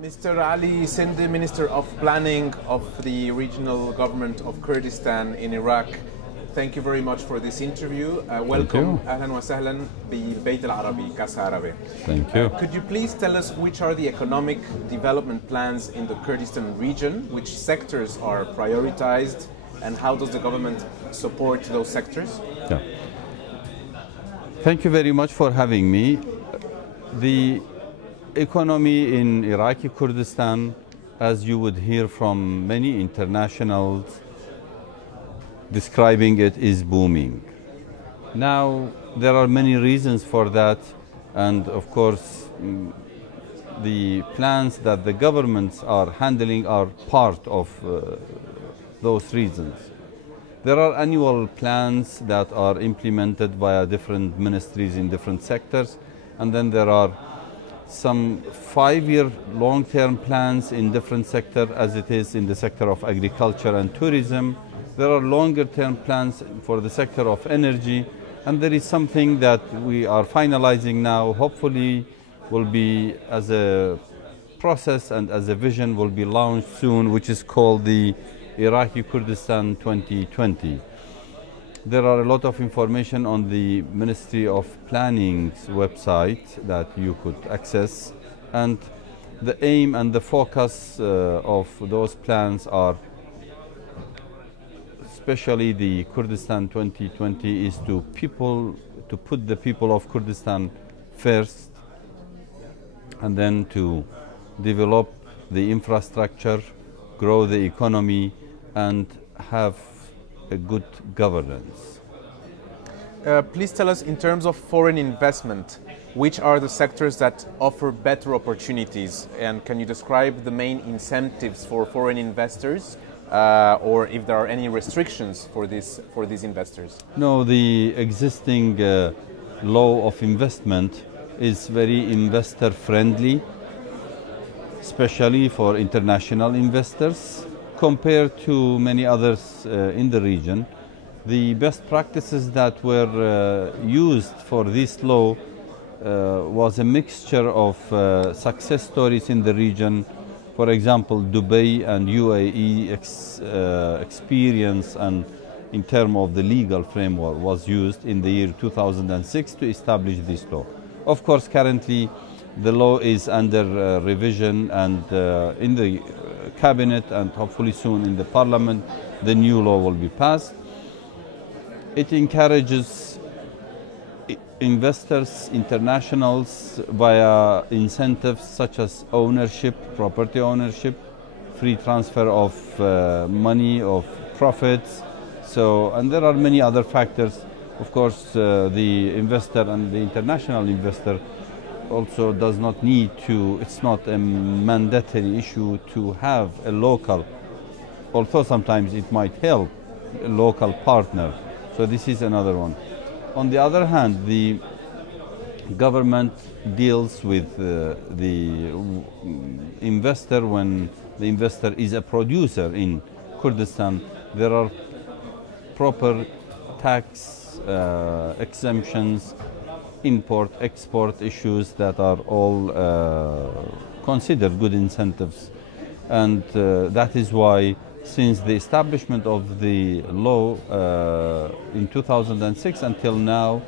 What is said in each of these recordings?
Mr. Ali Sindi, Minister of Planning of the Regional Government of Kurdistan in Iraq, thank you very much for this interview. Welcome. أهلا وسهلا بالبيت العربي Casa Árabe. Thank you. Could you please tell us which are the economic development plans in the Kurdistan region, which sectors are prioritized, and how does the government support those sectors? Yeah. Thank you very much for having me. The economy in Iraqi Kurdistan, as you would hear from many internationals describing it, is booming. Now, there are many reasons for that, and of course, the plans that the governments are handling are part of those reasons. There are annual plans that are implemented via different ministries in different sectors, and then there are some 5-year long-term plans in different sectors, as it is in the sector of agriculture and tourism. There are longer-term plans for the sector of energy, and there is something that we are finalizing now, hopefully will be as a process and as a vision will be launched soon, which is called the Iraqi Kurdistan 2020. There are a lot of information on the Ministry of Planning's website that you could access, and the aim and the focus of those plans are, especially the Kurdistan 2020, is to put the people of Kurdistan first, and then to develop the infrastructure, grow the economy, and have a good governance. Please tell us, in terms of foreign investment, which are the sectors that offer better opportunities, and can you describe the main incentives for foreign investors, or if there are any restrictions for these investors? No, the existing law of investment is very investor friendly, especially for international investors, compared to many others in the region. The best practices that were used for this law was a mixture of success stories in the region. For example, Dubai and UAE experience, and in terms of the legal framework, was used in the year 2006 to establish this law. Of course, currently the law is under revision, and in the cabinet, and hopefully soon in the parliament, the new law will be passed. It encourages investors, internationals, via incentives such as ownership, property ownership, free transfer of money, of profits. And there are many other factors. Of course, the investor and the international investor also does not need to, it's not a mandatory issue to have a local, although sometimes it might help, a local partner. So this is another one. On the other hand, the government deals with the investor when the investor is a producer in Kurdistan. There are proper tax exemptions, import-export issues that are all considered good incentives. And that is why, since the establishment of the law in 2006 until now,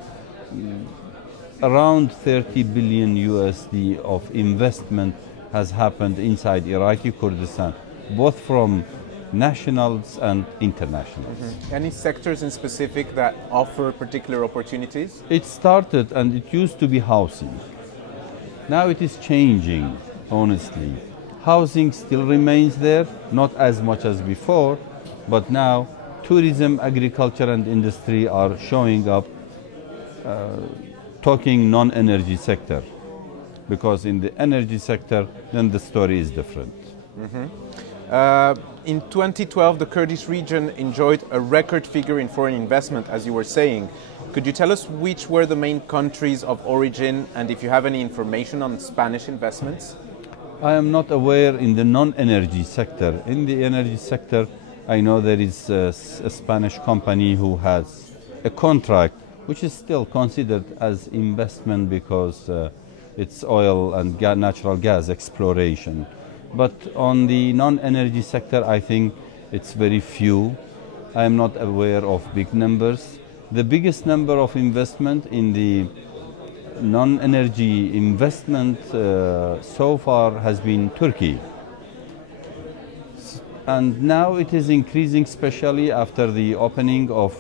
around 30 billion USD of investment has happened inside Iraqi Kurdistan, both from nationals and internationals. Mm-hmm. Any sectors in specific that offer particular opportunities? It started, and it used to be housing. Now it is changing, honestly. Housing still remains there, not as much as before, but now tourism, agriculture, and industry are showing up, talking non-energy sector, because in the energy sector, then the story is different. Mm-hmm. In 2012, the Kurdish region enjoyed a record figure in foreign investment, as you were saying. Could you tell us which were the main countries of origin, and if you have any information on Spanish investments? I am not aware in the non-energy sector. In the energy sector, I know there is a Spanish company who has a contract, which is still considered as investment because it's oil and natural gas exploration. But on the non-energy sector, I think it's very few. I am not aware of big numbers. The biggest number of investment in the non-energy investment so far has been Turkey. And now it is increasing, especially after the opening of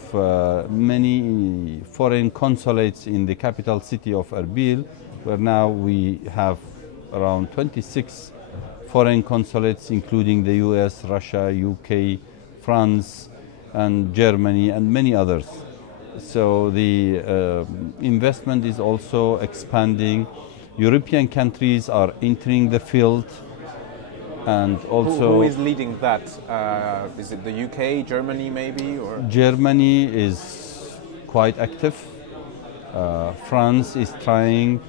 many foreign consulates in the capital city of Erbil, where now we have around 26 foreign consulates, including the US, Russia, UK, France, and Germany, and many others. So the investment is also expanding. European countries are entering the field. And also, who is leading that? Is it the UK, Germany maybe? Or? Germany is quite active. France is trying.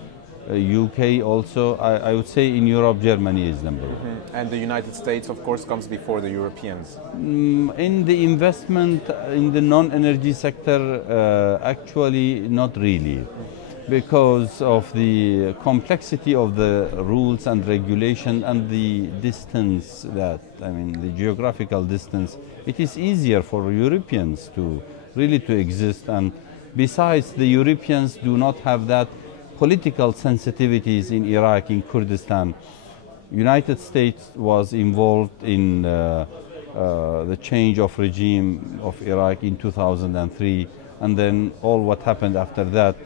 UK also. I would say in Europe, Germany is number one. Mm-hmm. And the United States, of course, comes before the Europeans. In the investment in the non-energy sector, actually not really. Because of the complexity of the rules and regulation and the distance the geographical distance, it is easier for Europeans to really to exist. And besides, the Europeans do not have that political sensitivities in Iraq, in Kurdistan. United States was involved in the change of regime of Iraq in 2003, and then all what happened after that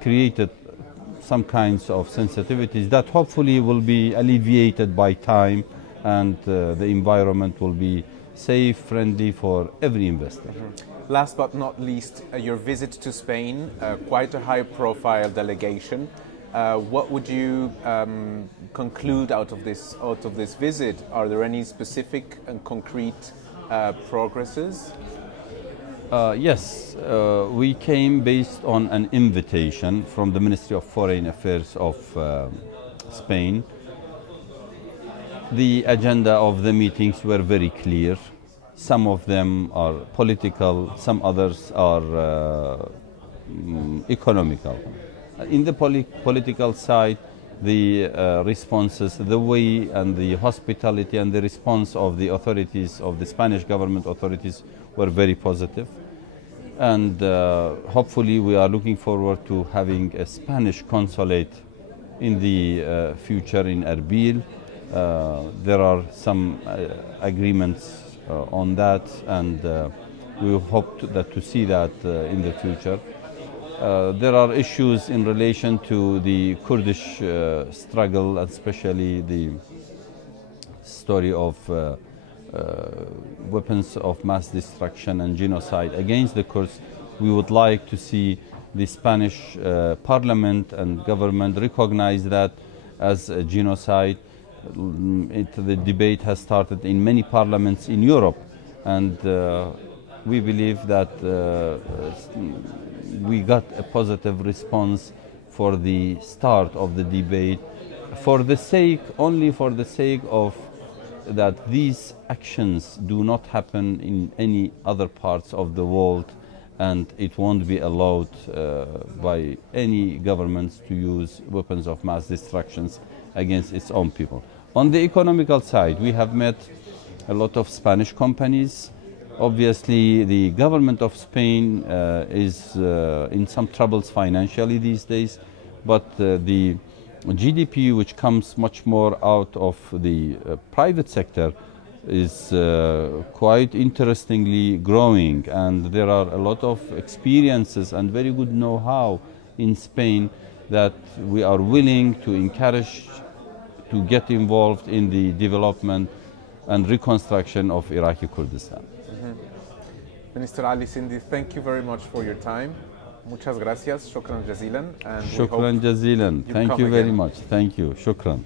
created some kinds of sensitivities that hopefully will be alleviated by time, and the environment will be safe, friendly for every investor. Mm-hmm. Last but not least, your visit to Spain, quite a high-profile delegation. What would you conclude out of this visit? Are there any specific and concrete progresses? Yes, we came based on an invitation from the Ministry of Foreign Affairs of Spain. The agenda of the meetings were very clear. Some of them are political, some others are economical. In the political side, the responses, the way and the hospitality and the response of the authorities, of the Spanish government authorities, were very positive. And hopefully we are looking forward to having a Spanish consulate in the future in Erbil. There are some agreements on that, and we hope to see that in the future. There are issues in relation to the Kurdish struggle, especially the story of weapons of mass destruction and genocide against the Kurds. We would like to see the Spanish parliament and government recognize that as a genocide. The debate has started in many parliaments in Europe, and we believe that we got a positive response for the start of the debate, only for the sake of that these actions do not happen in any other parts of the world, and it won't be allowed by any governments to use weapons of mass destruction against its own people. On the economical side, we have met a lot of Spanish companies. Obviously, the government of Spain is in some troubles financially these days, but the GDP, which comes much more out of the private sector, is quite interestingly growing, and there are a lot of experiences and very good know-how in Spain that we are willing to encourage to get involved in the development and reconstruction of Iraqi Kurdistan. Mm-hmm. Minister Ali Sindi, thank you very much for your time. Muchas gracias. Shukran jazilan. Shukran jazilan. Thank you very much. Thank you. Shukran.